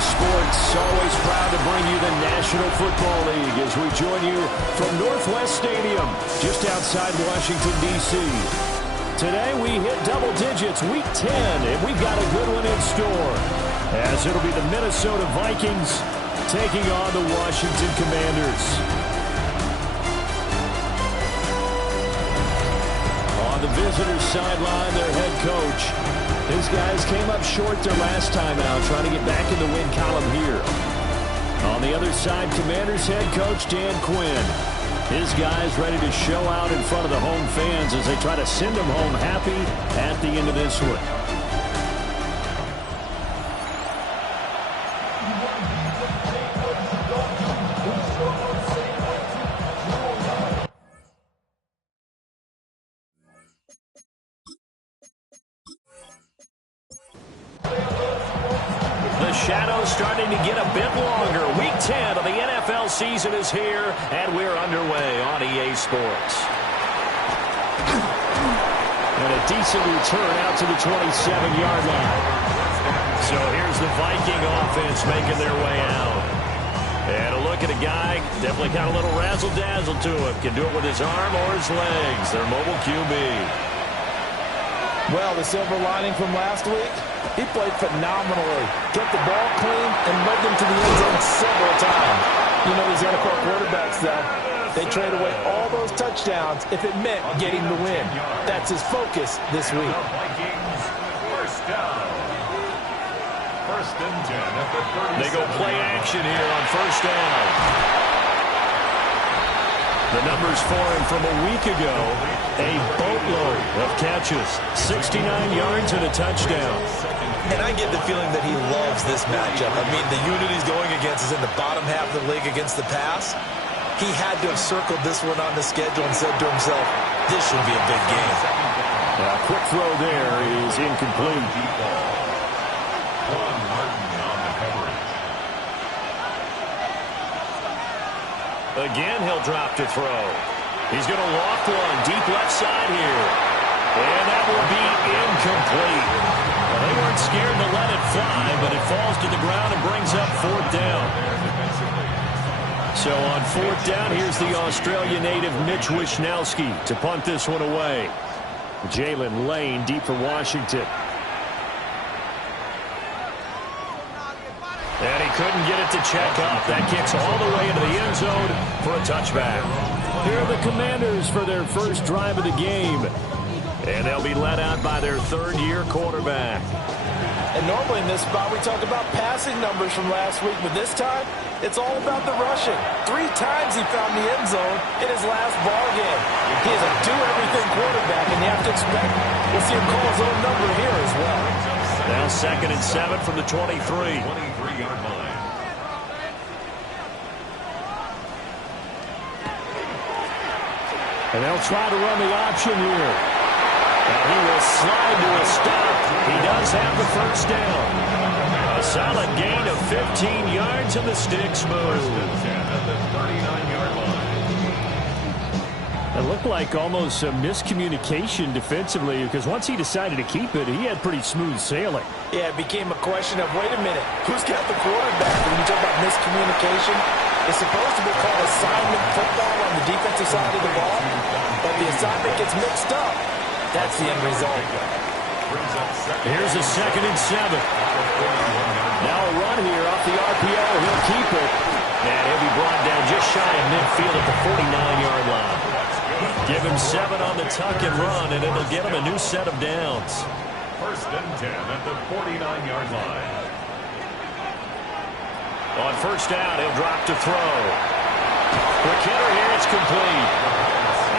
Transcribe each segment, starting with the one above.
Sports, always proud to bring you the National Football League as we join you from Northwest Stadium, just outside Washington, D.C. Today we hit double digits, Week 10, and we've got a good one in store, as it'll be the Minnesota Vikings taking on the Washington Commanders. On the visitors' sideline, their head coach. His guys came up short their last time out, trying to get back in the win column here. On the other side, Commanders head coach Dan Quinn. His guys ready to show out in front of the home fans as they try to send them home happy at the end of this one. Starting to get a bit longer. Week 10 of the NFL season is here, and we're underway on EA Sports. And a decent return out to the 27-yard line. So here's the Viking offense making their way out. And a look at a guy, definitely got a little razzle-dazzle to him. Can do it with his arm or his legs. Their mobile QB. Well, the silver lining from last week, he played phenomenally. Kept the ball clean and led them to the end zone several times. You know these NFL quarterbacks, though. They trade away all those touchdowns if it meant getting the win. That's his focus this week. Vikings, first down. First and 10 at the 37. They go play action here on first down. The numbers for him from a week ago, a boatload of catches, 69 yards and a touchdown. And I get the feeling that he loves this matchup. I mean, the unit he's going against is in the bottom half of the league against the pass. He had to have circled this one on the schedule and said to himself, this should be a big game. A quick throw there is incomplete. Again, he'll drop to throw. He's going to loft one deep left side here. And that will be incomplete. Well, they weren't scared to let it fly, but it falls to the ground and brings up fourth down. So on fourth down, here's the Australia native Mitch Wishnowsky to punt this one away. Jalen Lane deep for Washington. And he couldn't get it to check up. That kicks all the way into the end zone for a touchback. Here are the Commanders for their first drive of the game. And they'll be led out by their third-year quarterback. And normally in this spot we talk about passing numbers from last week, but this time it's all about the rushing. 3 times he found the end zone in his last ball game. He is a do-everything quarterback, and you have to expect we'll see him call his own number here as well. Now 2nd and 7 from the 23. 23-yard line. And they'll try to run the option here. And he will slide to a stop. He does have the first down. A solid gain of 15 yards and the sticks move. At the 39-yard line. It looked like almost a miscommunication defensively, because once he decided to keep it, he had pretty smooth sailing. Yeah, it became a question of, wait a minute, who's got the quarterback? When you talk about miscommunication, it's supposed to be called assignment football on the defensive side of the ball, but the assignment gets mixed up. That's the end result. Here's a 2nd and 7. Now a run here off the RPO. He'll keep it. And he'll be brought down just shy of midfield at the 49-yard line. Give him 7 on the tuck and run, and it'll get him a new set of downs. First and 10 at the 49-yard line. On first down, he'll drop to throw. Quick hitter here, it's complete.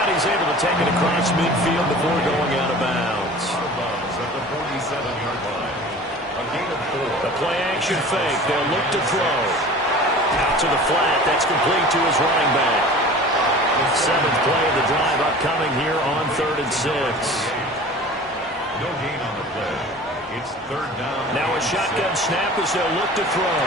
And he's able to take it across midfield before going out of bounds. At the 47-yard line. A gain of 4. The play action fake. They'll look to throw. Out to the flat. That's complete to his running back. 7th play of the drive upcoming here on 3rd and 6. No gain on the play. It's 3rd down. Now a shotgun snap as they'll look to throw.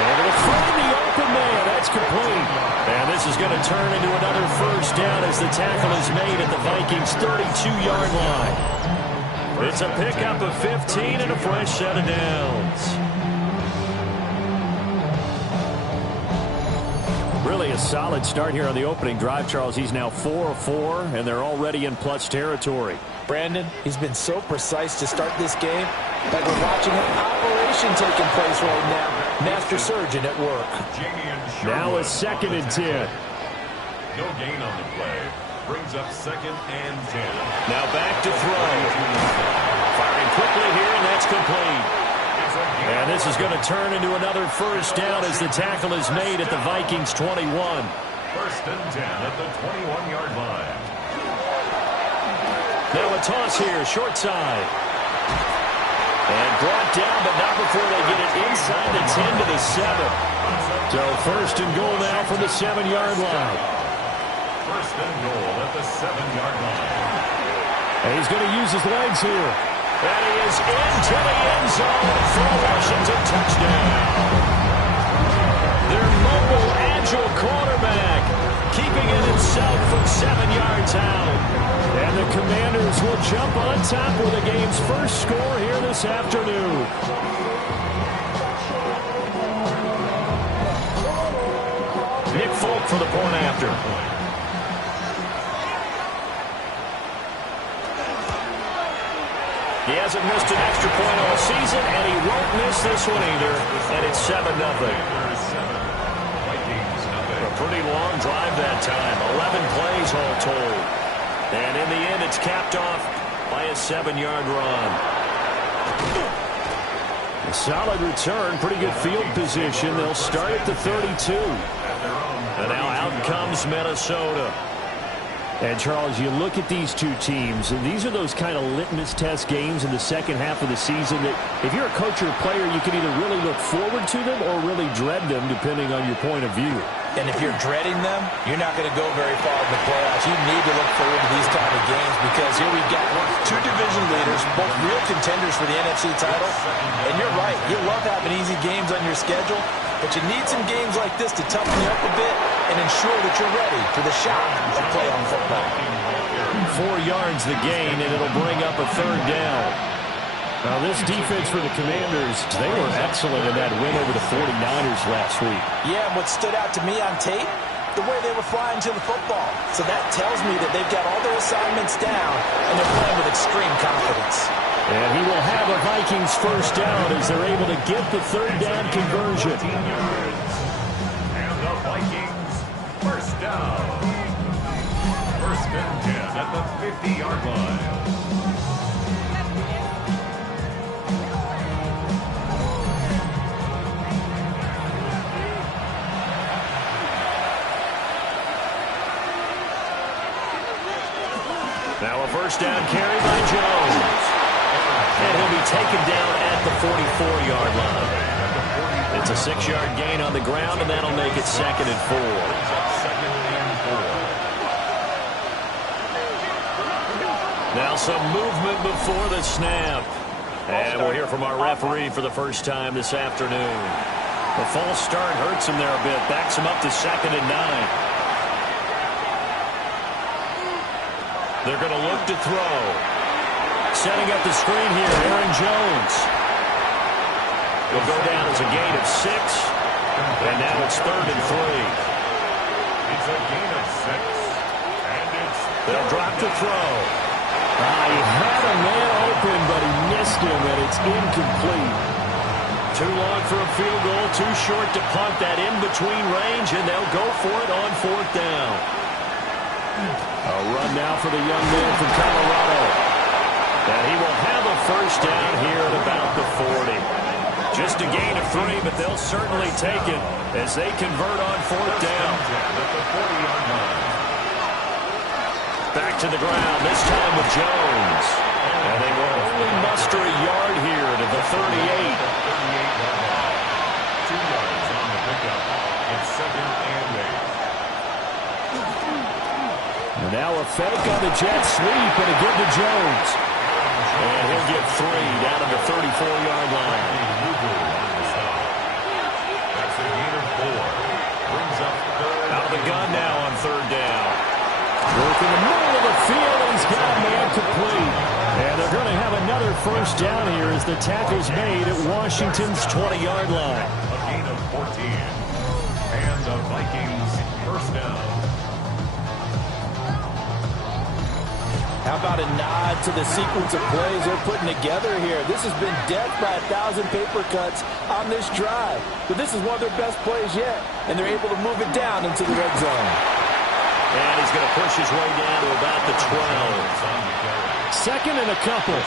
And it'll find the open man. That's complete. And this is going to turn into another first down as the tackle is made at the Vikings' 32-yard line. It's a pickup of 15 and a fresh set of downs. Really a solid start here on the opening drive, Charles. He's now 4 of 4, and they're already in plus territory. Brandon, he's been so precise to start this game that we're watching an operation taking place right now. Master surgeon at work. Now a 2nd and 10. No gain on the play. Brings up 2nd and 10. Now back to throw. Firing quickly here, and that's complete. And this is going to turn into another first down as the tackle is made at the Vikings 21. 1st and 10 at the 21-yard line. Now a toss here, short side. And brought down, but not before they get it inside the 10 to the 7. So 1st and goal now from the 7-yard line. 1st and goal at the 7-yard line. And he's going to use his legs here. And he is into the end zone for a Washington touchdown. Their mobile, agile quarterback keeping it himself from 7 yards out. And the Commanders will jump on top with the game's first score here this afternoon. Nick Folk for the point after. He hasn't missed an extra point all season, and he won't miss this one either. And it's 7-0. A pretty long drive that time. 11 plays all told. And in the end, it's capped off by a 7-yard run. A solid return, pretty good field position. They'll start at the 32. And now out comes Minnesota. And, Charles, you look at these two teams, and these are those kind of litmus test games in the second half of the season that if you're a coach or a player, you can either really look forward to them or really dread them, depending on your point of view. And if you're dreading them, you're not going to go very far in the playoffs. You need to look forward to these kind of games because here we've got two division leaders, both real contenders for the NFC title. And you're right, you love having easy games on your schedule, but you need some games like this to toughen you up a bit and ensure that you're ready for the shock of playoff football. 4 yards the gain, and it'll bring up a 3rd down. Now, this defense for the Commanders, they were excellent in that win over the 49ers last week. Yeah, and what stood out to me on tape, the way they were flying to the football. So that tells me that they've got all their assignments down, and they're playing with extreme confidence. And he will have a Vikings first down as they're able to get the 3rd down conversion. And the Vikings first down. 1st and 10 at the 50-yard line. Now a first down carry by Jones. And he'll be taken down at the 44-yard line. It's a 6-yard gain on the ground, and that'll make it 2nd and 4. Now some movement before the snap. And we'll hear from our referee for the first time this afternoon. The false start hurts him there a bit. Backs him up to 2nd and 9. They're going to look to throw. Setting up the screen here, Aaron Jones. Will go down as a gain of 6. And now it's 3rd and 3. It's a gain of 6. And it's... They'll drop to throw. He had a man open, but he missed him, and it's incomplete. Too long for a field goal, too short to punt that in-between range, and they'll go for it on 4th down. A run now for the young man from Colorado. And he will have a first down here at about the 40. Just a gain of 3, but they'll certainly take it as they convert on 4th down. Back to the ground, this time with Jones. And they will only muster a yard here to the 38. 2 yards on the pickup. It's 2nd and 8. And now a fake on the jet sweep and again to Jones. And he'll get 3 down to the 34-yard line. That's a gain of 4. Brings up 3rd. Out of the gun now on 3rd down. Work in the middle of the field, and he's got a man complete. And they're going to have another first down here as the tackle's made at Washington's 20-yard line. A gain of 14. And the Vikings first down. How about a nod to the sequence of plays they're putting together here? This has been death by 1,000 paper cuts on this drive. But this is one of their best plays yet, and they're able to move it down into the red zone. And he's going to push his way down to about the 12. Second and a couple.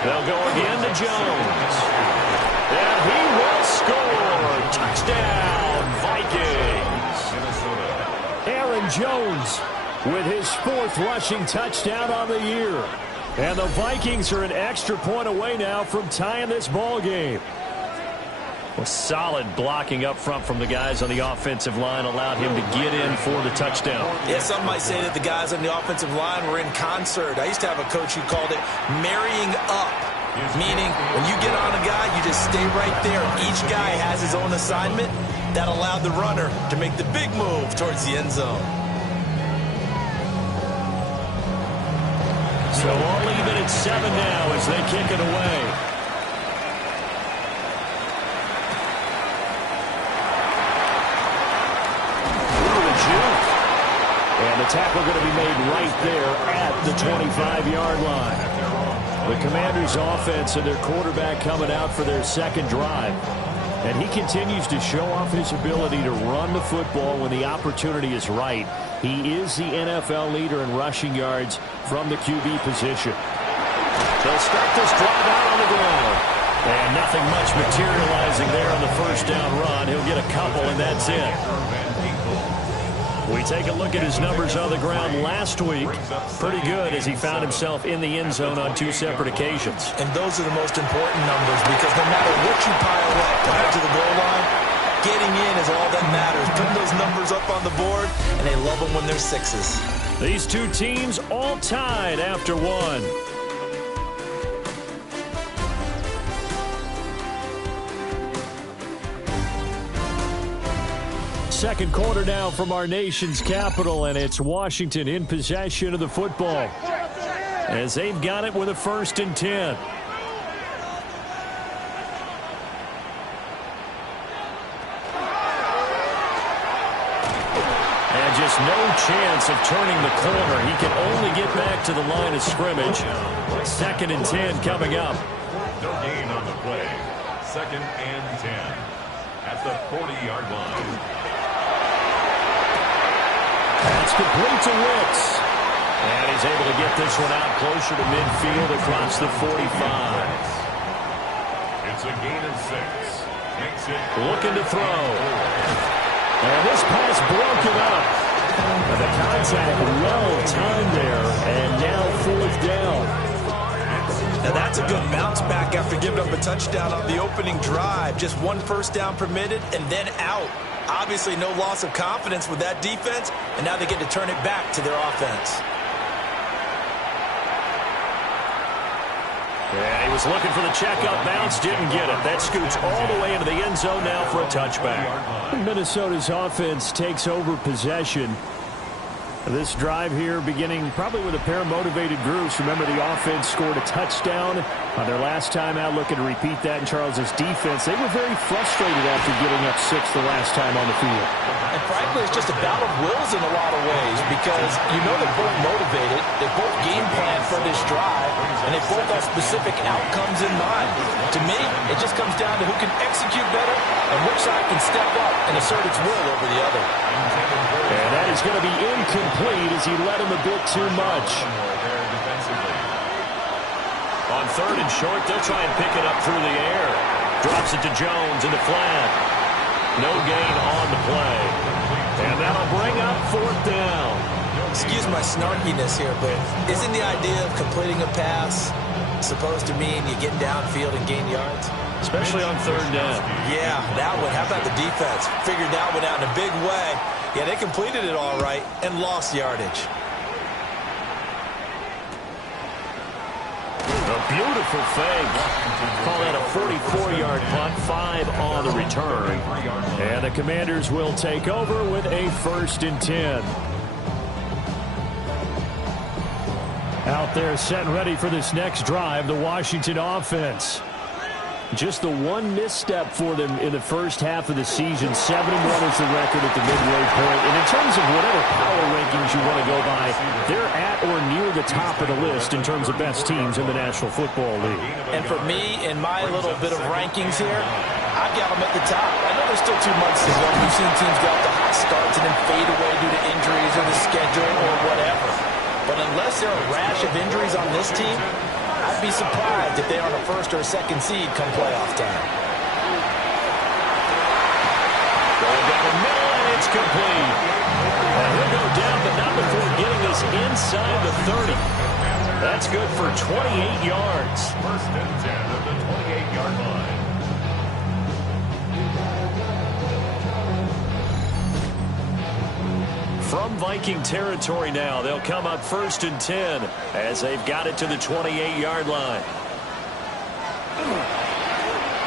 They'll go again to Jones. And he will score. Touchdown, Vikings. Aaron Jones with his 4th rushing touchdown on the year. And the Vikings are an extra point away now from tying this ball game. Well, solid blocking up front from the guys on the offensive line allowed him to get in for the touchdown. Yeah, some might say that the guys on the offensive line were in concert. I used to have a coach who called it marrying up, meaning when you get on a guy, you just stay right there. Each guy has his own assignment. That allowed the runner to make the big move towards the end zone. So all even at 7 now as they kick it away. And the tackle going to be made right there at the 25-yard line. The Commanders' offense and their quarterback coming out for their second drive. And he continues to show off his ability to run the football when the opportunity is right. He is the NFL leader in rushing yards from the QB position. They'll start this drive out on the ground. And nothing much materializing there on the first down run. He'll get a couple, and that's it. We take a look at his numbers on the ground last week. Pretty good as he found himself in the end zone on 2 separate occasions. And those are the most important numbers because no matter what you pile up prior to the goal line, getting in is all that matters. Putting those numbers up on the board, and they love them when they're 6s. These two teams all tied after 1. Second quarter now from our nation's capital, and it's Washington in possession of the football as they've got it with a 1st and 10. And just no chance of turning the corner. He can only get back to the line of scrimmage. 2nd and 10 coming up. No gain on the play. 2nd and 10 at the 40-yard line. That's complete to Wicks. And he's able to get this one out closer to midfield across the 45. It's a gain of 6. Makes it looking to throw. And this pass broken up. And the contact well timed there. And now 4th down. Now that's a good bounce back after giving up a touchdown on the opening drive. Just 1 first down permitted and then out. Obviously no loss of confidence with that defense, and now they get to turn it back to their offense. Yeah, he was looking for the checkup bounce, didn't get it. That scoots all the way into the end zone now for a touchback. Minnesota's offense takes over possession. This drive here beginning probably with a pair of motivated groups. Remember, the offense scored a touchdown on their last time out, looking to repeat that in Charles's defense. They were very frustrated after getting up 6 the last time on the field. And frankly, it's just a battle of wills in a lot of ways because you know they're both motivated, they both game plan for this drive, and they both have specific outcomes in mind. To me, it just comes down to who can execute better and which side can step up and assert its will over the other. And that is going to be incomplete as he led him a bit too much. On 3rd and short, they'll try and pick it up through the air. Drops it to Jones in the flat. No gain on the play. And that'll bring up 4th down. Excuse my snarkiness here, but isn't the idea of completing a pass supposed to mean you get downfield and gain yards? Especially on 3rd down. Yeah, that one. How about the defense? Figured that one out in a big way. Yeah, they completed it all right and lost yardage. A beautiful fake. Call that a 44-yard punt, 5 on the return. And the Commanders will take over with a 1st and 10. Out there set and ready for this next drive, the Washington offense. Just the one misstep for them in the first half of the season. 7-1 is the record at the midway point. And in terms of whatever power rankings you want to go by, they're at or near the top of the list in terms of best teams in the National Football League. And for me, in my little bit of rankings here, I've got them at the top. I know there's still 2 months to go. We've seen teams get off to hot starts and then fade away due to injuries or the schedule or whatever. But unless there are a rash of injuries on this team, I'd be surprised if they are on a first or a second seed come playoff time. Going down the middle, and it's complete. And he'll go down, but not before getting us inside the 30. That's good for 28 yards. First and 10 at the 28-yard line. From Viking territory now, they'll come up first and 10 as they've got it to the 28-yard line.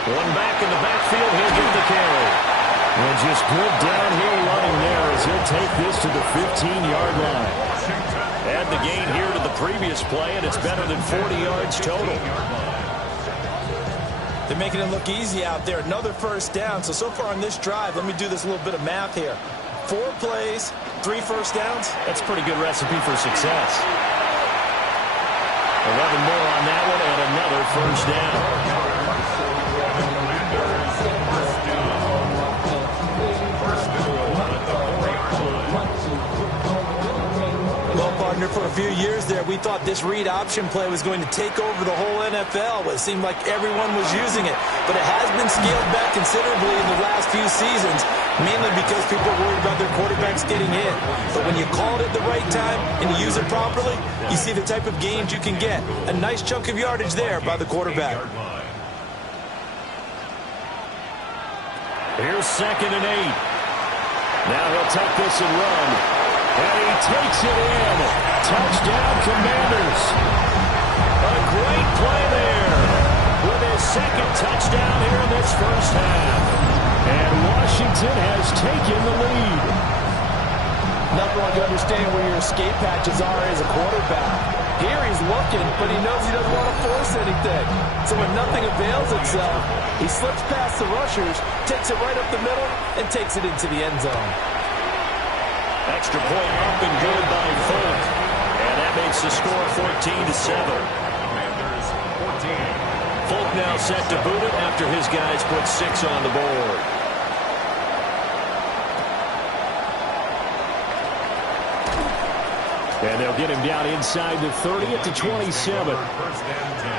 One back in the backfield, he'll get the carry. And just good downhill running there as he'll take this to the 15-yard line. Add the gain here to the previous play, and it's better than 40 yards total. They're making it look easy out there. Another first down. So far on this drive, let me do this little bit of math here. 4 plays, 3 first downs. That's a pretty good recipe for success. 11 more on that one and another first down. Well, partner, for a few years there, we thought this read option play was going to take over the whole NFL. It seemed like everyone was using it. But it has been scaled back considerably in the last few seasons, mainly because people are worried about their quarterbacks getting hit. But when you call it at the right time and you use it properly, you see the type of gains you can get. A nice chunk of yardage there by the quarterback. Here's 2nd and 8. Now he'll take this and run. And he takes it in. Touchdown, Commanders. A great play there with his 2nd touchdown here in this first half. And Washington has taken the lead. Nothing like understanding where your escape patches are as a quarterback. Here he's looking, but he knows he doesn't want to force anything. So when nothing avails itself, he slips past the rushers, takes it right up the middle, and takes it into the end zone. Extra point up and good by Folk. And that makes the score 14-7. Commanders 14. Folk now set to boot it after his guys put 6 on the board. And they'll get him down inside the 30 at the 27.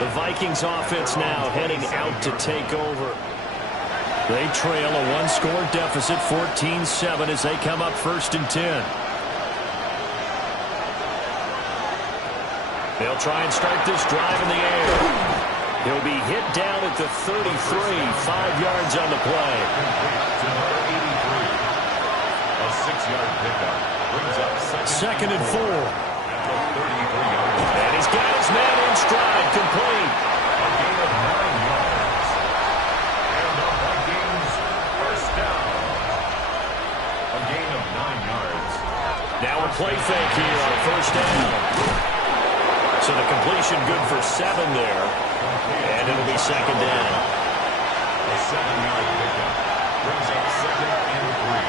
The Vikings offense now heading out to take over. They trail a 1-score deficit, 14-7, as they come up first and 10. They'll try and start this drive in the air. He'll be hit down at the 33, 5 yards on the play. To number 83. A 6-yard pickup brings up 2nd and 4. At the 33-yard line. And he's got his man in stride, complete. A gain of 9 yards. And the Vikings first down. A gain of 9 yards. Now a play fake here on first down. So the completion good for 7 there. And it'll be 2nd down. A 7-yard pickup brings up 2nd and 3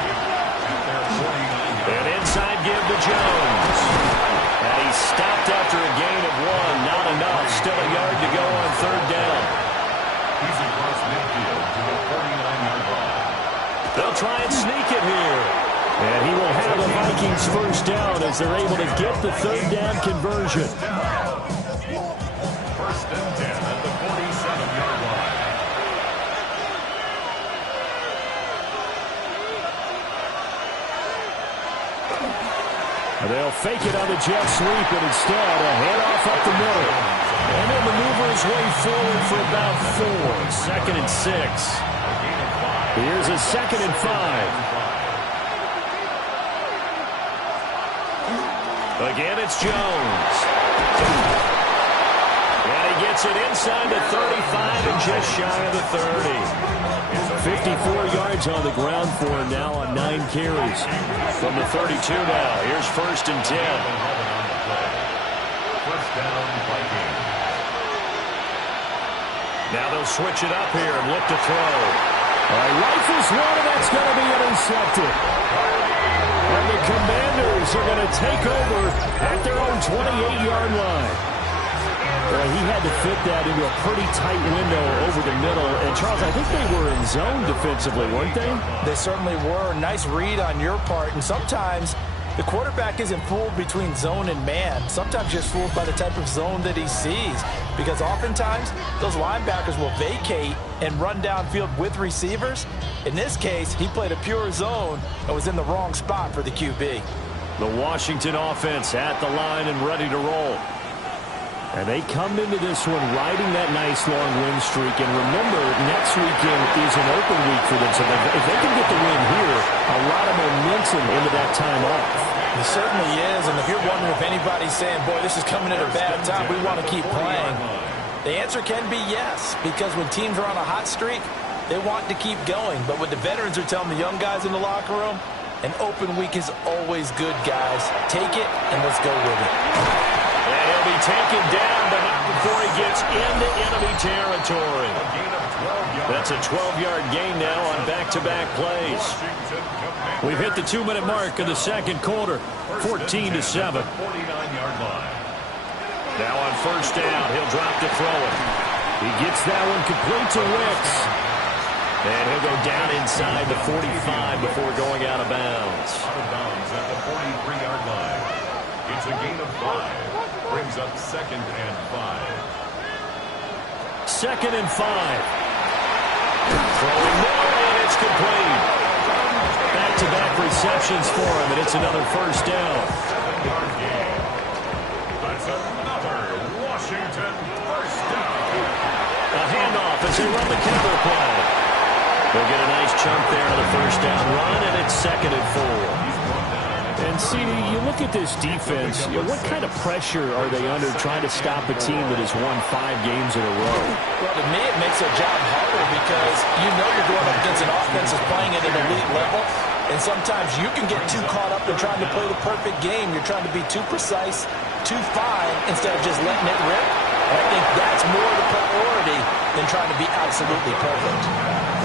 at their 49 yard. And inside give to Jones. And he's stopped after a gain of 1. Not enough. Still a yard to go on 3rd down. He's across midfield to the 49-yard line. They'll try and sneak it here. And he will have the Vikings first down as they're able to get the 3rd down conversion. First and 10 at the 47-yard line. They'll fake it on the jet sweep, and instead a handoff up the middle. And he'll maneuver his way forward for about 4. 2nd and 6. Here's a 2nd and 5. Again, it's Jones. And he gets it inside the 35 and just shy of the 30. 54 yards on the ground for him now on 9 carries. From the 32 now, here's 1st and 10. First down, Vikings. Now they'll switch it up here and look to throw. All right, rifles one, and that's going to be intercepted. And the Commanders are going to take over at their own 28-yard line. He had to fit that into a pretty tight window over the middle. And, Charles, I think they were in zone defensively, weren't they? They certainly were. Nice read on your part. And sometimes the quarterback isn't fooled between zone and man. Sometimes just fooled by the type of zone that he sees. Because oftentimes, those linebackers will vacate and run downfield with receivers. In this case, he played a pure zone and was in the wrong spot for the QB. The Washington offense at the line and ready to roll. And they come into this one riding that nice long win streak. And remember, next weekend is an open week for them. So if they can get the win here, a lot of momentum into that time off. It certainly is. And if you're wondering if anybody's saying, boy, this is coming at a bad time, we want to keep playing, the answer can be yes. Because when teams are on a hot streak, they want to keep going. But what the veterans are telling the young guys in the locker room, an open week is always good, guys. Take it and let's go with it. And he'll be taken down, but not before he gets into enemy territory. That's a 12-yard gain now on back-to-back plays. We've hit the 2-minute mark of the second quarter, 14-7. Now on first down, he'll drop to throw it. He gets that one complete to Wicks. And he'll go down inside the 45 before going out of bounds. Out of bounds at the 43-yard line. It's a gain of 5. Brings up 2nd and 5. 2nd and 5. Throwing middle, and it's complete. Back-to-back receptions for him, and it's another first down. 7-yard gain. That's another Washington first down. A handoff as they run the counter play. They'll get a nice chunk there on the first down run, and it's 2nd and 4. And, CD, you look at this defense, what kind of pressure are they under trying to stop a team that has won 5 games in a row? Well, to me, it makes their job harder because you know you're going up against an offense that's playing at an elite level, and sometimes you can get too caught up in trying to play the perfect game. You're trying to be too precise, too fine, instead of just letting it rip. And I think that's more the priority than trying to be absolutely perfect.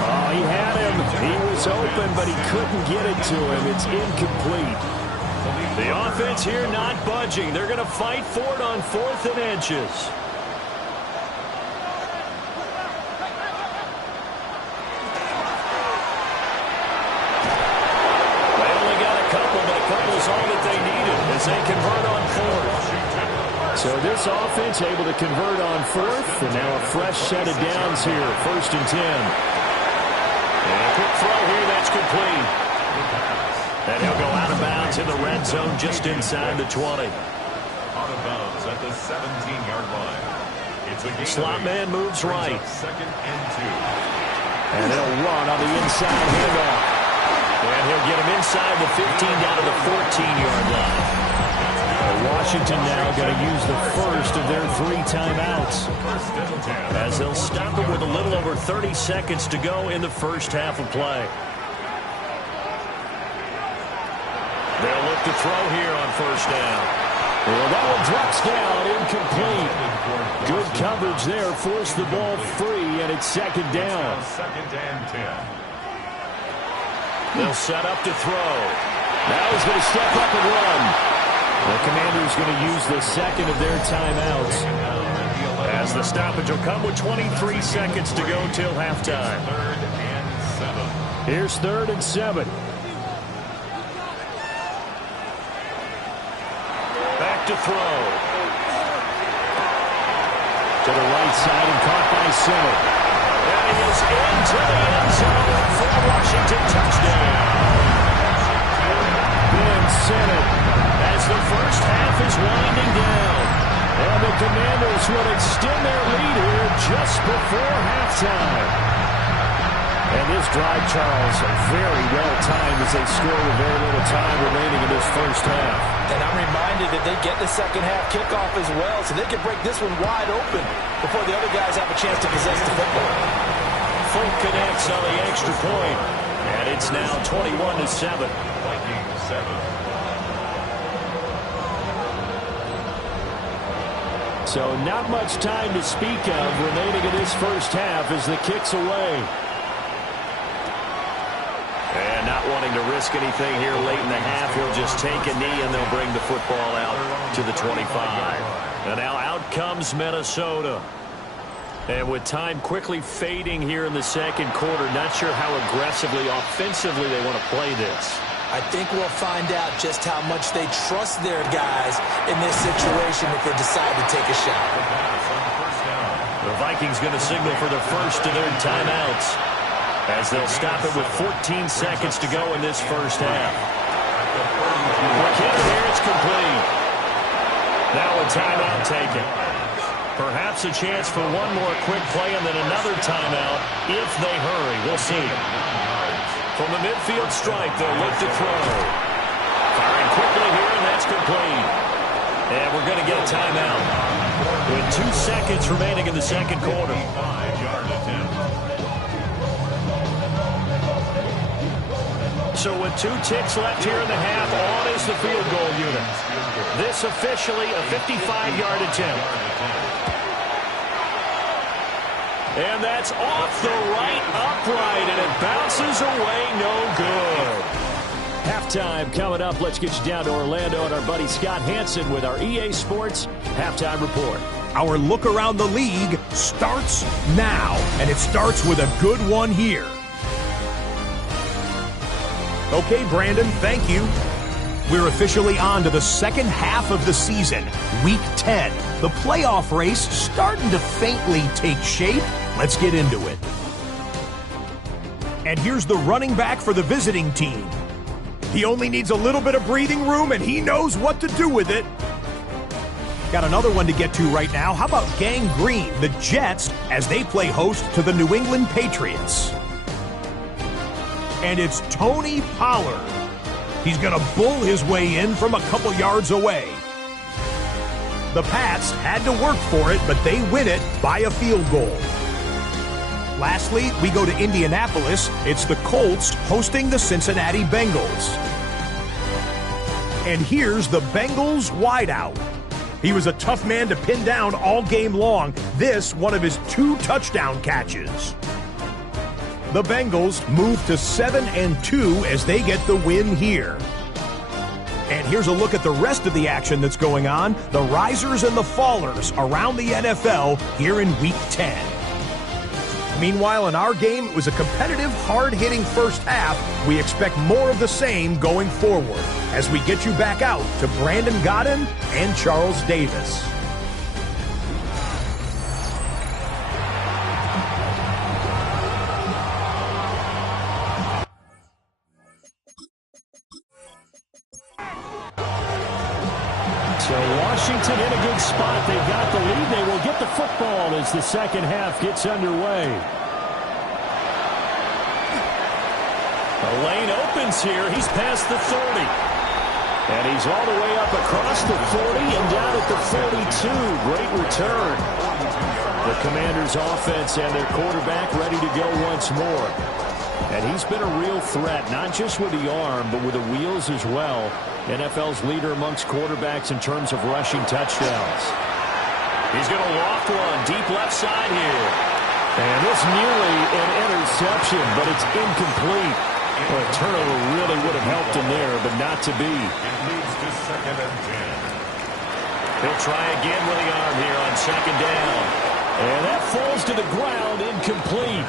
Oh, he had him. He was open, but he couldn't get it to him. It's incomplete. The offense here not budging. They're going to fight for it on 4th and inches. They only got a couple, but a couple is all that they needed as they convert on 4th. So this offense able to convert on 4th, and now a fresh set of downs here, 1st and 10. And a quick throw here, that's complete. And he'll go out of bounds in the red zone just inside the 20. Out of bounds at the 17-yard line. It's a gain. Slot man moves right. 2nd and 2. And they'll run on the inside handoff. And he'll get him inside the 15 down to the 14-yard line. Washington now going to use the first of their 3 timeouts, as they'll stop it with a little over 30 seconds to go in the first half of play. They'll look to throw here on first down. Well, that one drops down, incomplete. Good coverage there, forced the ball free, and it's 2nd down. 2nd and 10. They'll set up to throw. Now he's going to step up and run. The Commanders going to use the 2nd of their timeouts, as the stoppage will come with 23 seconds to go till halftime. 3rd and 7. Here's 3rd and 7. Back to throw. To the right side and caught by center. And he is into the end zone for a Washington touchdown. Ben Sinnott, as the first half is winding down. And the Commanders will extend their lead here just before halftime. And this drive, Charles, very well timed as they score with very little time remaining in this first half. And I'm reminded that they get the second half kickoff as well, so they can break this one wide open before the other guys have a chance to possess the football. Folk connects on the extra point, and it's now 21-7. Vikings 7. So not much time to speak of remaining in this first half as the kick's away. And not wanting to risk anything here late in the half, he'll just take a knee and they'll bring the football out to the 25. And now out comes Minnesota. And with time quickly fading here in the second quarter, not sure how aggressively, offensively they want to play this. I think we'll find out just how much they trust their guys in this situation if they decide to take a shot. The Vikings going to signal for their first of their timeouts as they'll stop it with 14 seconds to go in this first half. McKinnon here, it's complete. Now a timeout taken. Perhaps a chance for one more quick play and then another timeout if they hurry. We'll see. From the midfield stripe, they'll look to throw. Firing quickly here, and that's complete. And we're going to get a timeout with 2 seconds remaining in the second quarter. So with 2 ticks left here in the half, on is the field goal unit. This officially a 55-yard attempt. And that's off the right upright, and it bounces away, no good. Halftime coming up. Let's get you down to Orlando and our buddy Scott Hansen with our EA Sports Halftime Report. Our look around the league starts now, and it starts with a good one here. Okay, Brandon, thank you. We're officially on to the second half of the season, Week 10. The playoff race starting to faintly take shape. Let's get into it. And here's the running back for the visiting team. He only needs a little bit of breathing room, and he knows what to do with it. Got another one to get to right now. How about Gang Green, the Jets, as they play host to the New England Patriots? And it's Tony Pollard. He's going to bull his way in from a couple yards away. The Pats had to work for it, but they win it by a field goal. Lastly, we go to Indianapolis. It's the Colts hosting the Cincinnati Bengals. And here's the Bengals wideout. He was a tough man to pin down all game long. This, one of his 2 touchdown catches. The Bengals move to 7-2 as they get the win here. And here's a look at the rest of the action that's going on. The risers and the fallers around the NFL here in Week 10. Meanwhile, in our game, it was a competitive, hard-hitting first half. We expect more of the same going forward as we get you back out to Brandon Godden and Charles Davis. So Washington in a good spot. They've got the lead. They will get the football as the second half gets underway. The lane opens here. He's past the 30. And he's all the way up across the 40 and down at the 42. Great return. The Commanders' offense and their quarterback ready to go once more. And he's been a real threat, not just with the arm, but with the wheels as well. NFL's leader amongst quarterbacks in terms of rushing touchdowns. He's going to loft one deep left side here. And this nearly an interception, but it's incomplete. Well, a turnover really would have helped him there, but not to be. It leads to 2nd and 10. He'll try again with the arm here on 2nd down. And that falls to the ground, incomplete.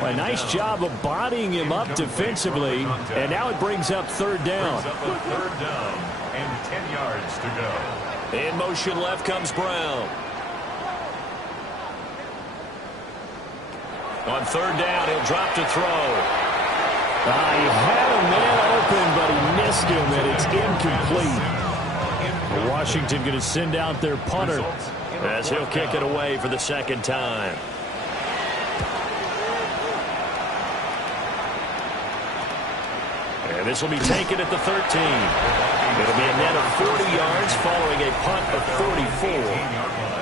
A nice job of bodying him up defensively, and now it brings up 3rd down. Brings up a 3rd down and 10 yards to go. In motion left comes Brown. On 3rd down, he'll drop to throw. He had a man open, but he missed him, and it's incomplete. Washington going to send out their punter as he'll kick it away for the 2nd time. And this will be taken at the 13. It'll be a net of 40 yards following a punt of 44.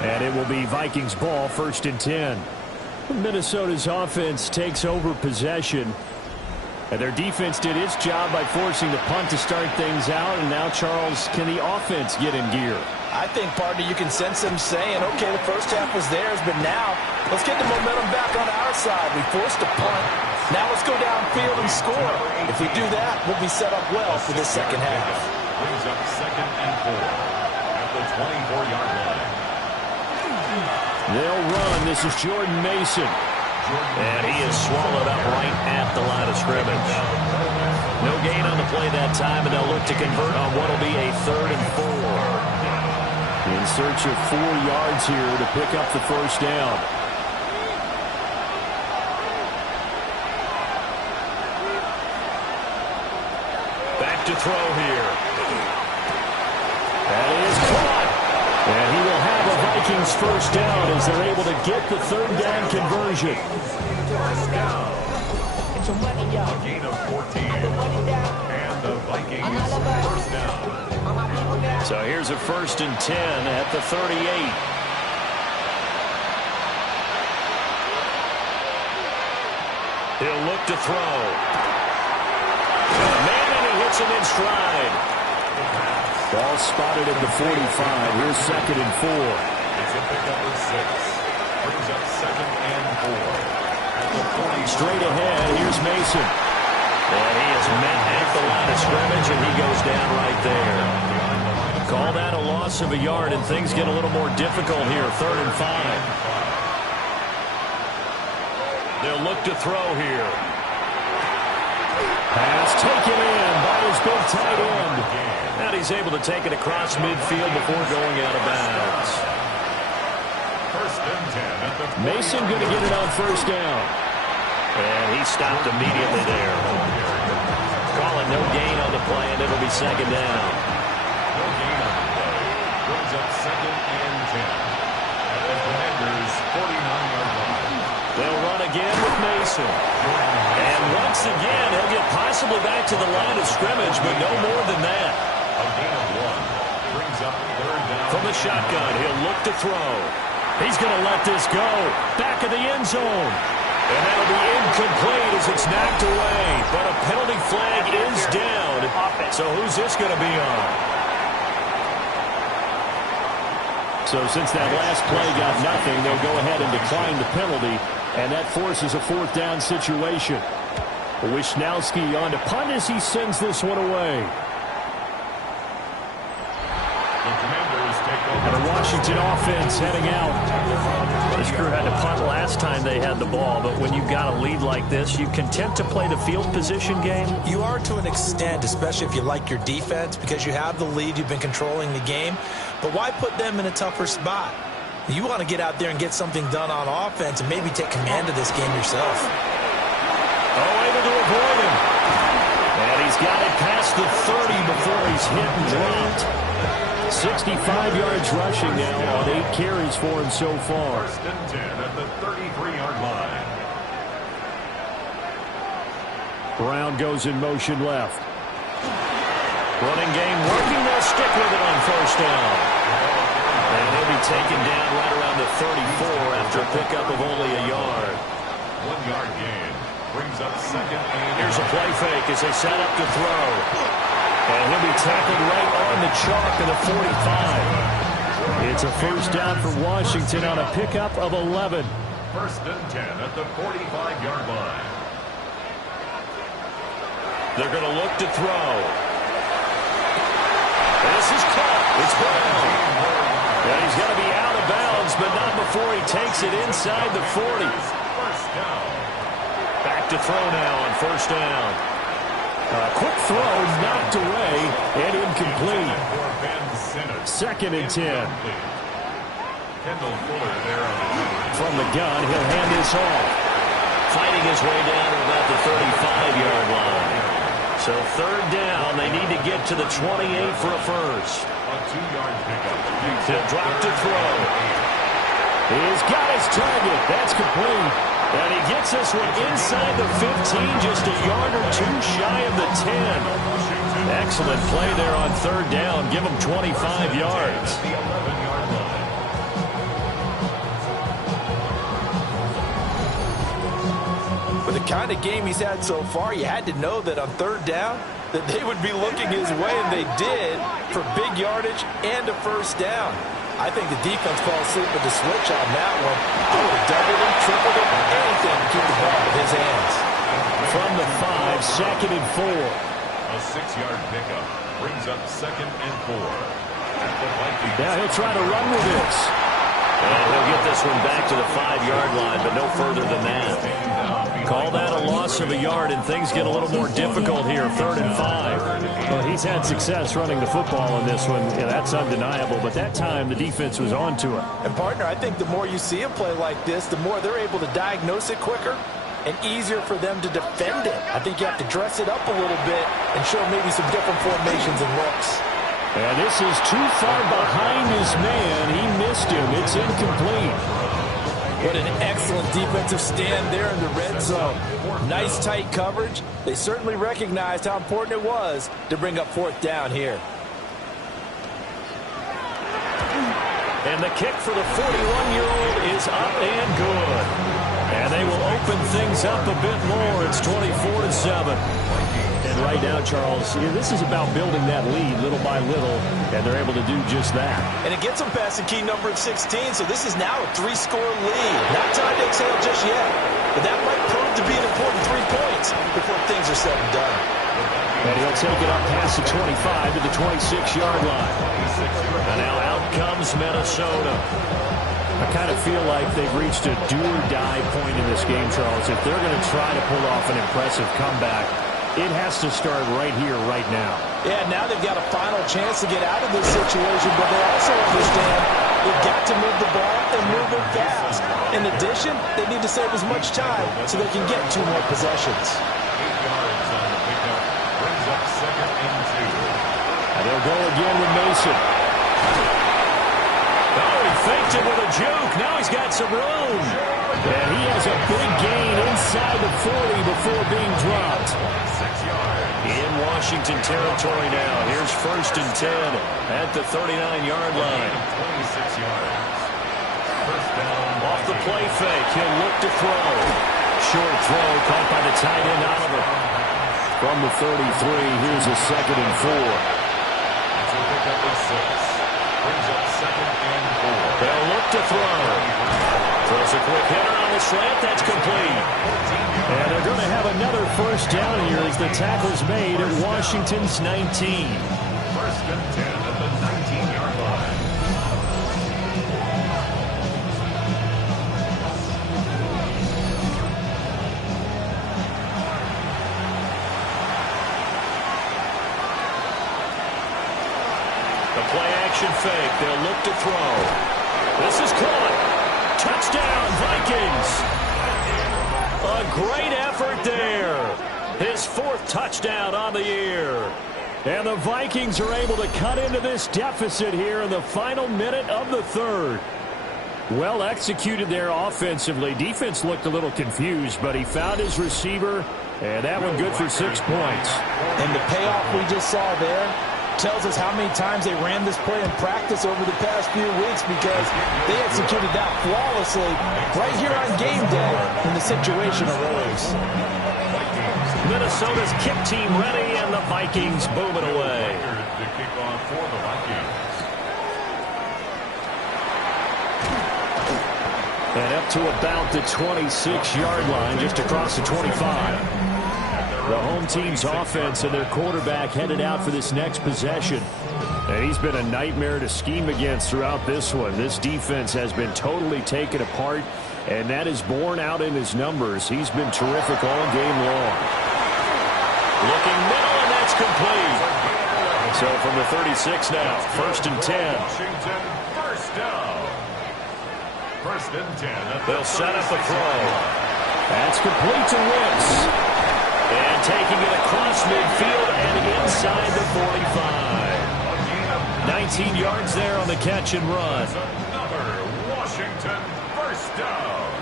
And it will be Vikings ball, 1st and 10. Minnesota's offense takes over possession. And their defense did its job by forcing the punt to start things out. And now, Charles, can the offense get in gear? I think, partner, you can sense them saying, okay, the first half was theirs, but now let's get the momentum back on our side. We forced a punt. Now let's go downfield and score. If we do that, we'll be set up well for the second half. Brings up 2nd and 4 at the 24-yard line. They'll run. This is Jordan Mason. And he is swallowed up right at the line of scrimmage. No gain on the play that time, and they'll look to convert on what will be a 3rd and 4. In search of 4 yards here to pick up the first down. Back to throw here. That is caught. And he will have a Vikings first down as they're able to get the 3rd down conversion. First down. A gain of 14. And the Vikings first down. So here's a 1st and 10 at the 38. He'll look to throw. Man, and he hits him in stride. Ball spotted at the 45. Here's 2nd and 4. It's a pickup of 6. Brings up 2nd and 4 at the 40. Straight ahead, here's Mason. And he is met at the line of scrimmage, and he goes down right there. Call that a loss of a yard, and things get a little more difficult here. 3rd and 5. They'll look to throw here. Pass taken in by his big tight end. And he's able to take it across midfield before going out of bounds. 1st and 10 at the 40. Mason going to get it on first down. And he stopped immediately there. Calling no gain on the play, and it'll be 2nd down. No gain on the play. Brings up 2nd and 10 at the Commanders' 49-yard line. They'll run again with Mason. And once again, he'll get possibly back to the line of scrimmage, but no more than that. A gain of 1. Brings up 3rd down. From the shotgun, he'll look to throw. He's going to let this go. Back of the end zone. And that'll be incomplete as it's knocked away. But a penalty flag is down. So who's this going to be on? So since that last play got nothing, they'll go ahead and decline the penalty, and that forces a 4th down situation. Wisnowski on to punt as he sends this one away. The Commanders take over. And the Washington offense heading out. This crew had to punt last time they had the ball, but when you've got a lead like this, you content to play the field position game? You are to an extent, especially if you like your defense, because you have the lead, you've been controlling the game. But why put them in a tougher spot? You want to get out there and get something done on offense and maybe take command of this game yourself. Oh, able to avoid him. And he's got it past the 30 before he's hit and dropped. 65 yards rushing now on 8 carries for him so far. 1st and 10 at the 33-yard line. Brown goes in motion left. Running game working. They'll stick with it on first down. And he'll be taken down right around the 34 after a pickup of only a yard. 1-yard gain. Brings up 2nd and... Here's a play fake as they set up to throw. And he'll be tackled right on the chalk of the 45. It's a first down for Washington on a pickup of 11. 1st and 10 at the 45-yard line. They're going to look to throw. This is caught. It's Brown. And he's going to be out of bounds, but not before he takes it inside the 40. First down. Back to throw now on first down. Quick throw knocked away and incomplete. For Ben Simmons. 2nd and 10. Kendall Fuller there on the line. From the gun, he'll hand this off. Fighting his way down to about the 35-yard line. So 3rd down, they need to get to the 28 for a first. A 2-yard pickup. He'll drop to throw. He's got his target. That's complete. And he gets this one inside the 15, just a yard or 2 shy of the 10. Excellent play there on 3rd down. Give him 25 yards. The 11-yard line. With the kind of game he's had so far, you had to know that on third down that they would be looking his way, and they did, for big yardage and a first down. I think the defense fell asleep with the switch on that one. I would have doubled him, tripled him, anything to keep the ball in his hands. From the 5, 2nd and 4. A 6-yard pickup brings up 2nd and 4. Now he'll try to run with this. And he'll get this one back to the 5-yard line, but no further than that. Call that a loss of a yard, and things get a little more difficult here, 3rd and 5. Well, he's had success running the football in this one. Yeah, that's undeniable, but that time the defense was on to it. And, partner, I think the more you see him play like this, the more they're able to diagnose it quicker and easier for them to defend it. I think you have to dress it up a little bit and show maybe some different formations and looks. And this is too far behind his man. He missed him. It's incomplete. What an excellent defensive stand there in the red zone. Nice tight coverage. They certainly recognized how important it was to bring up 4th down here. And the kick for the 41-year-old is up and good. And they will open things up a bit more. It's 24-7. And right now, Charles, this is about building that lead little by little, and they're able to do just that. And it gets them past the key number of 16, so this is now a 3-score lead. Not time to exhale just yet, but that might prove to be an important 3 points before things are said and done. And he'll take it up past the 25 to the 26-yard line. And now out comes Minnesota. I kind of feel like they've reached a do-or-die point in this game, Charles. If they're going to try to pull off an impressive comeback, it has to start right here, right now. Yeah, now they've got a final chance to get out of this situation, but they also understand they've got to move the ball and move it fast. In addition, they need to save as much time so they can get 2 more possessions. 8 yards on the pickup brings up 2nd and 2. And they'll go again with Mason. Oh, he faked it with a juke. Now he's got some room. And he has a big gain inside the 40 before being dropped. 6 yards. In Washington territory now. Here's 1st and 10 at the 39-yard line. 26 yards. First down. Off the play fake, he'll look to throw. Short throw caught by the tight end Oliver. From the 33, here's a 2nd and 4. It's a pickup of 6. Brings up 2nd and 4. They'll look to throw. Throws a quick hitter on the slant. That's complete. And they're going to have another first down here as the tackle's made at Washington's 19. 1st and 10 at the 19-yard line. The play action fake. They'll look to throw. This is caught. Touchdown, Vikings. A great effort there. His 4th touchdown on the year. And the Vikings are able to cut into this deficit here in the final minute of the 3rd. Well executed there offensively. Defense looked a little confused, but he found his receiver, and that one good for 6 points. And the payoff we just saw there tells us how many times they ran this play in practice over the past few weeks, because they executed that flawlessly right here on game day when the situation arose. Minnesota's kick team ready, and the Vikings boom it away. To kick off for the Vikings. And up to about the 26-yard line, just across the 25. The home team's offense and their quarterback headed out for this next possession. And he's been a nightmare to scheme against throughout this one. This defense has been totally taken apart, and that is borne out in his numbers. He's been terrific all game long. Looking middle, and that's complete. So from the 36 now, 1st and 10. Washington, first down. 1st and 10. They'll set up a throw. That's complete to Wicks. And taking it across midfield and inside the 45. 19 yards there on the catch and run. Another Washington first down.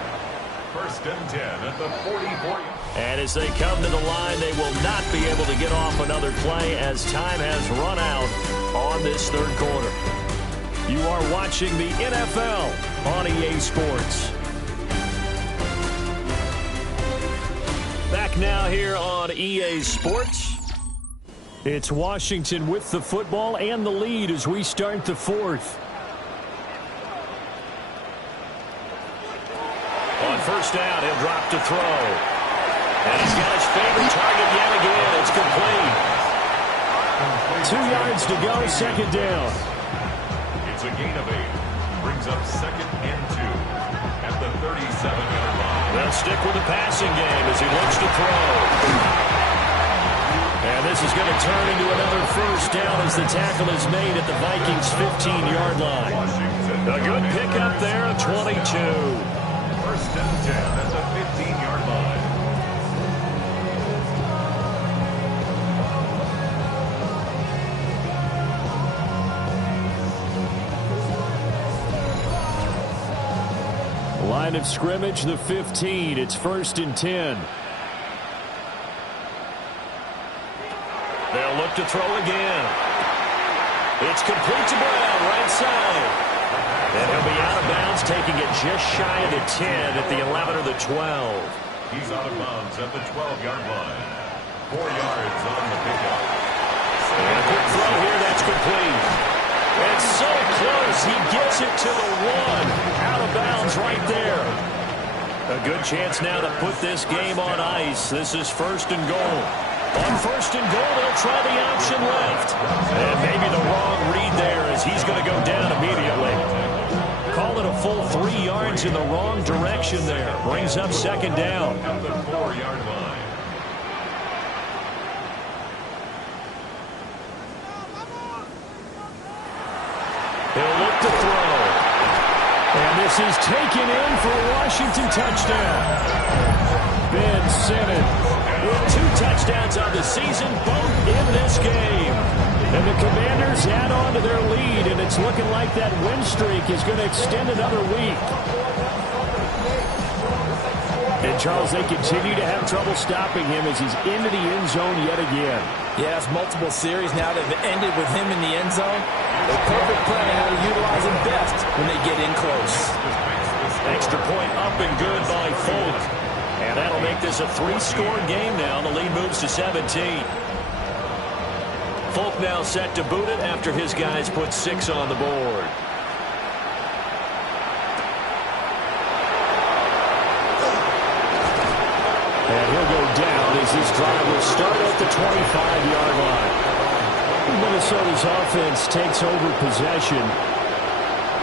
1st and 10 at the 44. And as they come to the line, they will not be able to get off another play as time has run out on this 3rd quarter. You are watching the NFL on EA Sports. back now here on EA Sports. It's Washington with the football and the lead as we start the fourth. On first down, he'll drop to throw. And he's got his favorite target yet again. It's complete. 2 yards to go, second down. It's a gain of 8. Brings up second and 2 at the 37-yard line. They'll stick with the passing game as he looks to throw. And this is going to turn into another first down as the tackle is made at the Vikings' 15-yard line. A good pickup there, 22. First and 10 at the 15-yard line. Line of scrimmage, the 15. It's first and 10. They'll look to throw again. It's complete to Brown, right side. And he'll be out of bounds, taking it just shy of the 10 at the 11 or the 12. He's out of bounds at the 12-yard line. 4 yards on the pickup. And a quick throw here, that's complete. It's so close, he gets it to the 1. Out of bounds right there. A good chance now to put this game on ice. This is first and goal. On first and goal, they'll try the option left. And maybe the wrong read there as he's going to go down immediately. Call it a full 3 yards in the wrong direction there. Brings up second down. At the 4-yard line. He'll look to throw. And this is taken in for a Washington touchdown. Ben Simmons with 2 touchdowns on the season, both in this game. And the Commanders add on to their lead, and it's looking like that win streak is going to extend another week. And, Charles, they continue to have trouble stopping him as he's into the end zone yet again. Yes, multiple series now that have ended with him in the end zone. A perfect plan on how to utilize him best when they get in close. Extra point up and good by Folk. And that'll make this a 3-score game now. The lead moves to 17. Folk now set to boot it after his guys put 6 on the board. And he'll go down as this drive will start at the 25-yard line. Minnesota's offense takes over possession.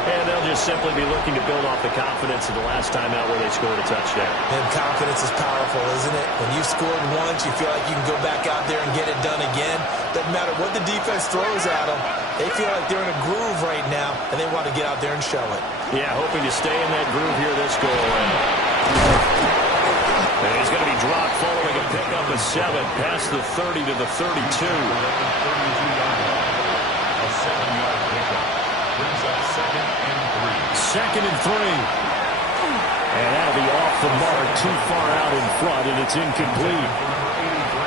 And they'll just simply be looking to build off the confidence of the last time out where they scored a touchdown. And confidence is powerful, isn't it? When you've scored once, you feel like you can go back out there and get it done again. Doesn't matter what the defense throws at them. They feel like they're in a groove right now, and they want to get out there and show it. Yeah, hoping to stay in that groove here this go around. And he's going to be dropped following a pickup of 7 past the 30 to the 32. A 7-yard pickup. Brings up second and 3. Second and 3. And that'll be off the mark, too far out in front, and it's incomplete.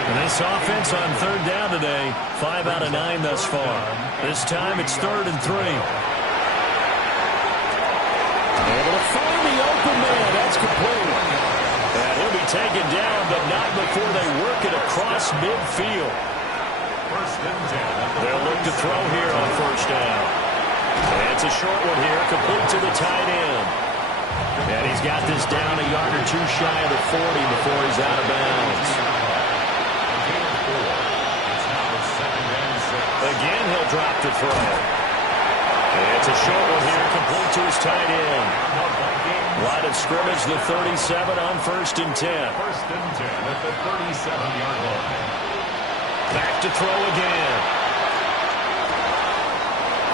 And this offense on third down today, 5 out of 9 thus far. This time it's third and 3. Able to find the open man. That's complete. And he'll be taken down, but not before they work it across midfield. First and 10. They'll look to throw here on first down. And it's a short one here, complete to the tight end. And he's got this down a yard or 2 shy of the 40 before he's out of bounds. Again, he'll drop to throw. And it's a short one here, complete to his tight end. Line of scrimmage, the 37 on first and 10. First and 10 at the 37-yard line. Back to throw again.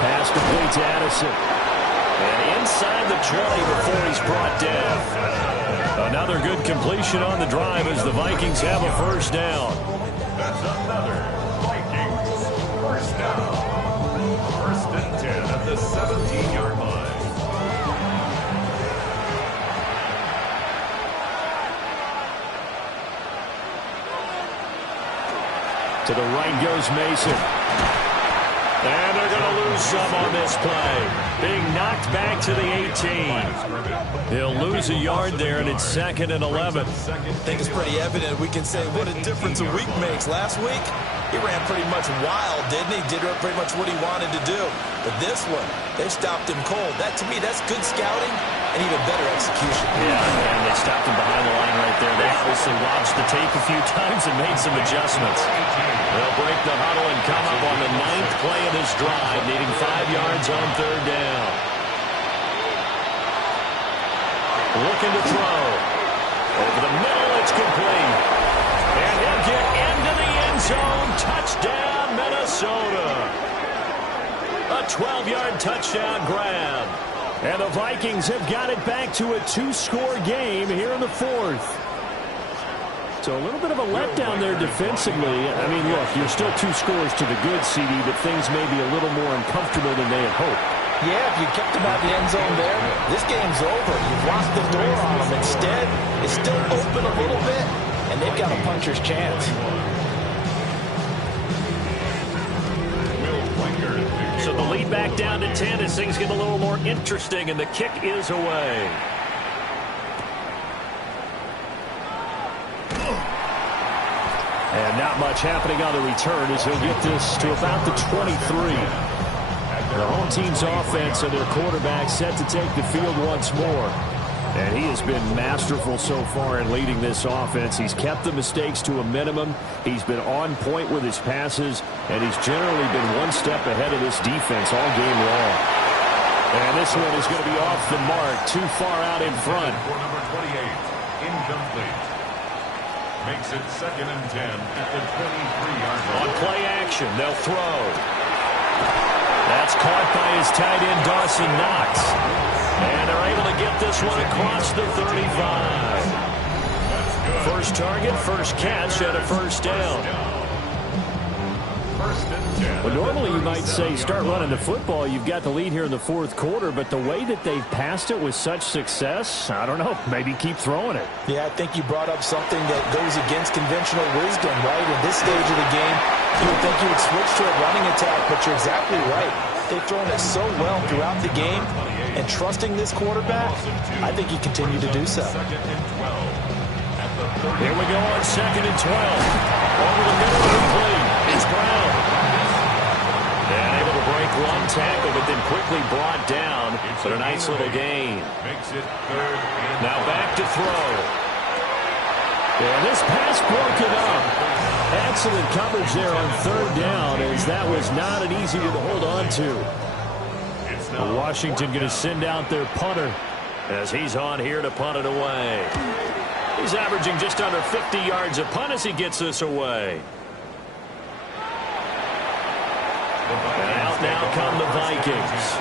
Pass complete to Addison. And inside the 20 before he's brought down. Another good completion on the drive as the Vikings have a first down. That's another Vikings first down. First and 10 at the 17-yard line. To the right goes Mason. And they're going to lose some on this play. Being knocked back to the 18. He'll lose a yard there, and it's 2nd and 11. I think it's pretty evident. We can say what a difference a week makes. Last week, he ran pretty much wild, didn't he? Did pretty much what he wanted to do. But this one, they stopped him cold. That, to me, that's good scouting and even better execution. Yeah, and they stopped him behind the line right there. They obviously watched the tape a few times and made some adjustments. They'll break the huddle and come up on the 9th play of this drive, needing 5 yards on 3rd down. Looking to throw. Over the middle, it's complete. And he'll get into the end zone. Touchdown, Minnesota. A 12-yard touchdown grab. And the Vikings have got it back to a 2-score game here in the 4th. So a little bit of a letdown there defensively. I mean, look, you're still 2 scores to the good, CD, but things may be a little more uncomfortable than they had hoped. Yeah, if you kept them out of the end zone there, this game's over. You've locked the door on them. Instead, it's still open a little bit, and they've got a puncher's chance. So the lead back down to 10 as things get a little more interesting, and the kick is away. And not much happening on the return as he'll get this to about the 23. The home team's offense and their quarterback set to take the field once more. And he has been masterful so far in leading this offense. He's kept the mistakes to a minimum. He's been on point with his passes, and he's generally been one step ahead of this defense all game long. And this one is going to be off the mark, too far out in front. For number 28, incomplete. Makes it 2nd and 10 at the 23-yard line. On play action, they'll throw. That's caught by his tight end, Dawson Knox. And they're able to get this one across the 35. First target, first catch, and a first down. Well, normally you might say start running the football. You've got the lead here in the 4th quarter, but the way that they've passed it with such success, I don't know, maybe keep throwing it. Yeah, I think you brought up something that goes against conventional wisdom, right? In this stage of the game, you would think you would switch to a running attack, but you're exactly right. They've thrown it so well throughout the game, and trusting this quarterback, I think he continued to do so. Here we go on 2nd and 12. Over the middle, complete. It's Brown. And able to break one tackle, but then quickly brought down. But a nice little gain. Now back to throw. And this pass broken up. Excellent coverage there on 3rd down, as that was not an easy one to hold on to. Washington going to send out their punter as he's on here to punt it away. He's averaging just under 50 yards a punt as he gets this away. And out now come the Vikings.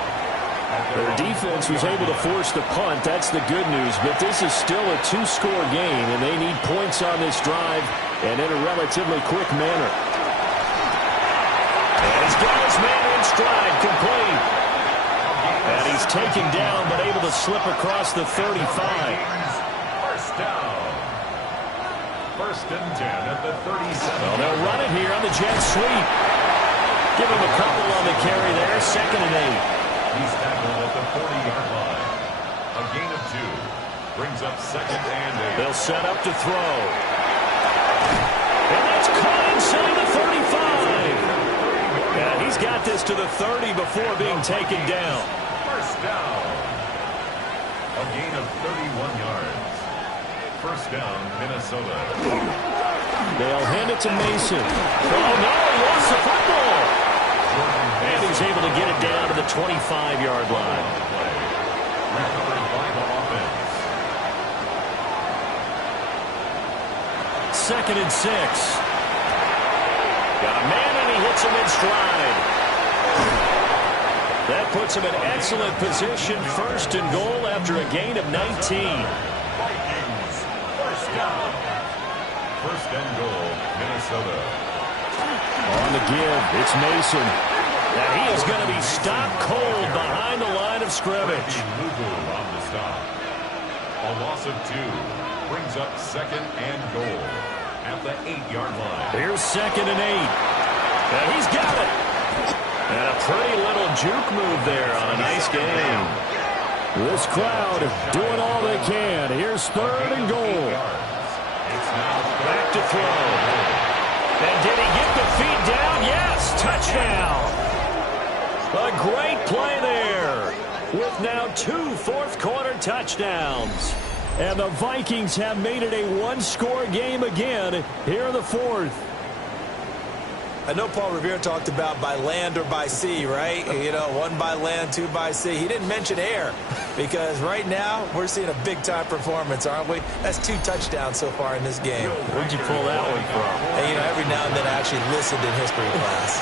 Their defense was able to force the punt. That's the good news. But this is still a 2-score game, and they need points on this drive and in a relatively quick manner. And he's got his man in stride, complete. And he's taken down, but able to slip across the 35. First down. 1st and 10 at the 37. Well, they'll run it here on the jet sweep. Give him a couple on the carry there. 2nd and 8. He's tackled at the 40-yard line. A gain of 2. Brings up 2nd and 8. They'll set up to throw. And that's caught inside the 35. And he's got this to the 30 before being taken down. First down. A gain of 31 yards. First down, Minnesota. They'll hand it to Mason. Oh, no, he lost the football. And he's able to get it down to the 25-yard line. Recovered by the offense. 2nd and 6. Got a man, and he hits him in stride. That puts him in excellent position. 1st and goal after a gain of 19. Vikings. First down. 1st and goal, Minnesota. On the give, it's Mason. And he is going to be stopped cold behind the line of scrimmage. Lugu on the stop. A loss of 2 brings up 2nd and goal at the 8-yard line. Here's 2nd and 8. And he's got it. And a pretty little juke move there on a nice game. This crowd doing all they can. Here's 3rd and goal. Back to throw. And did he get the feet down? Yes, touchdown. A great play there with now 2 fourth-quarter touchdowns. And the Vikings have made it a one-score game again here in the 4th. I know Paul Revere talked about by land or by sea, right? You know, 1 by land, 2 by sea. He didn't mention air because right now we're seeing a big-time performance, aren't we? That's 2 touchdowns so far in this game. Where'd you pull that one from? And, you know, every now and then I actually listened in history class.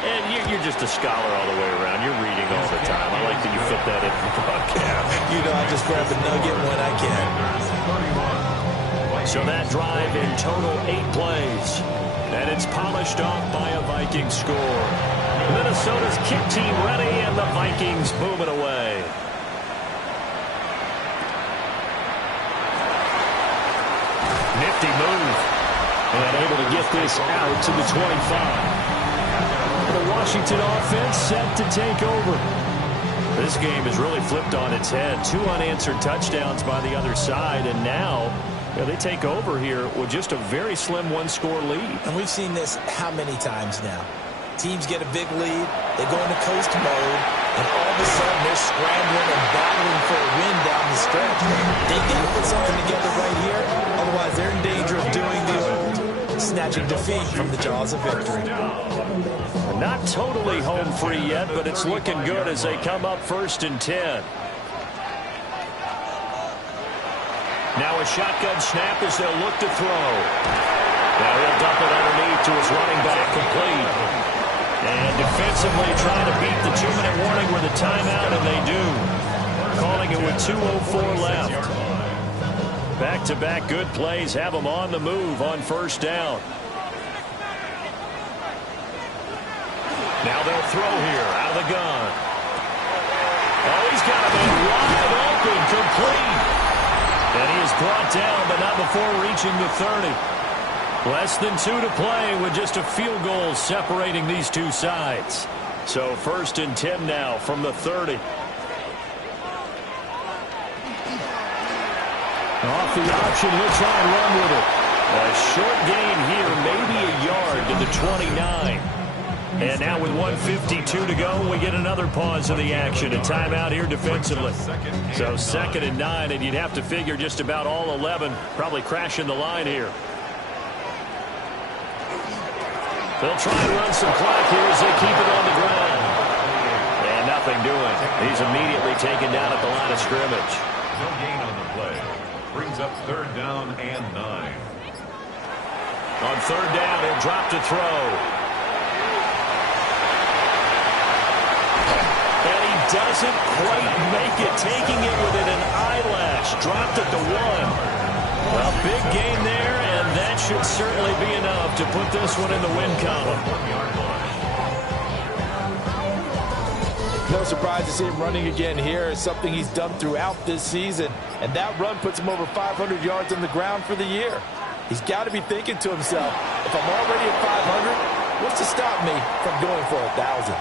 And you're just a scholar all the way around. You're reading all the time. I like that you fit that in the broadcast. You know, I just grab a nugget when I can. So that drive in total 8 plays. And it's polished off by a Vikings score. Minnesota's kick team ready, and the Vikings moving away. Nifty move. And able to get this out to the 25. The Washington offense set to take over. This game is really flipped on its head. 2 unanswered touchdowns by the other side, and now they take over here with just a very slim 1-score lead. And we've seen this how many times now? Teams get a big lead, they go into coast mode, and all of a sudden they're scrambling and battling for a win down the stretch. They've got to put something together right here, otherwise they're in danger of doing the old snatching defeat from the jaws of victory. Not totally home free yet, but it's looking good as they come up 1st and 10. Now a shotgun snap as they'll look to throw. Now he'll dump it underneath to his running back, complete. And defensively trying to beat the 2-minute warning with a timeout, and they do. Calling it with 2:04 left. Back-to-back good plays have them on the move on 1st down. Now they'll throw here out of the gun. Oh, he's got a man wide open, complete. And he is brought down, but not before reaching the 30. Less than 2 to play with just a field goal separating these two sides. So 1st and 10 now from the 30. Off the option, he'll try and run with it. A short gain here, maybe a yard to the 29. And now with 1:52 to go, we get another pause in the action. A timeout here defensively. So 2nd and 9, and you'd have to figure just about all 11 probably crashing the line here. They'll try and run some clock here as they keep it on the ground. And nothing doing. He's immediately taken down at the line of scrimmage. No gain on the play. Brings up 3rd down and 9. On 3rd down, he'll drop to throw. And he doesn't quite make it, taking it within an eyelash. Dropped at the 1. A big gain there, and that should certainly be enough to put this one in the win column. No surprise to see him running again here. It's something he's done throughout this season. And that run puts him over 500 yards on the ground for the year. He's got to be thinking to himself, if I'm already at 500, what's to stop me from going for 1,000?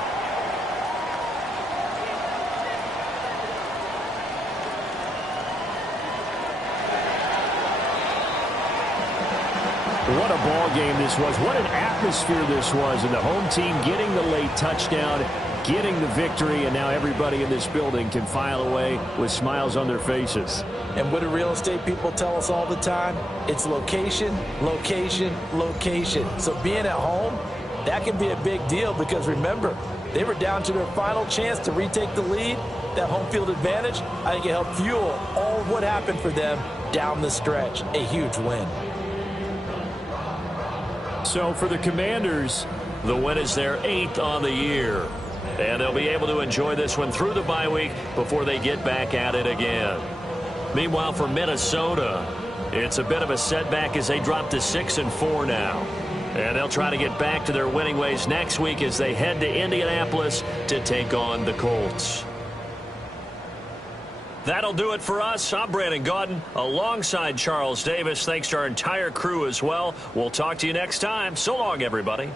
What a ball game this was. What an atmosphere this was. And the home team getting the late touchdown, getting the victory, and now everybody in this building can file away with smiles on their faces. And what do real estate people tell us all the time? It's location, location, location. So being at home, that can be a big deal because remember, they were down to their final chance to retake the lead. That home field advantage, I think it helped fuel all of what happened for them down the stretch. A huge win. So for the Commanders, the win is their 8th on the year. And they'll be able to enjoy this one through the bye week before they get back at it again. Meanwhile, for Minnesota, it's a bit of a setback as they drop to 6-4 now. And they'll try to get back to their winning ways next week as they head to Indianapolis to take on the Colts. That'll do it for us. I'm Brandon Gaudin alongside Charles Davis. Thanks to our entire crew as well. We'll talk to you next time. So long, everybody.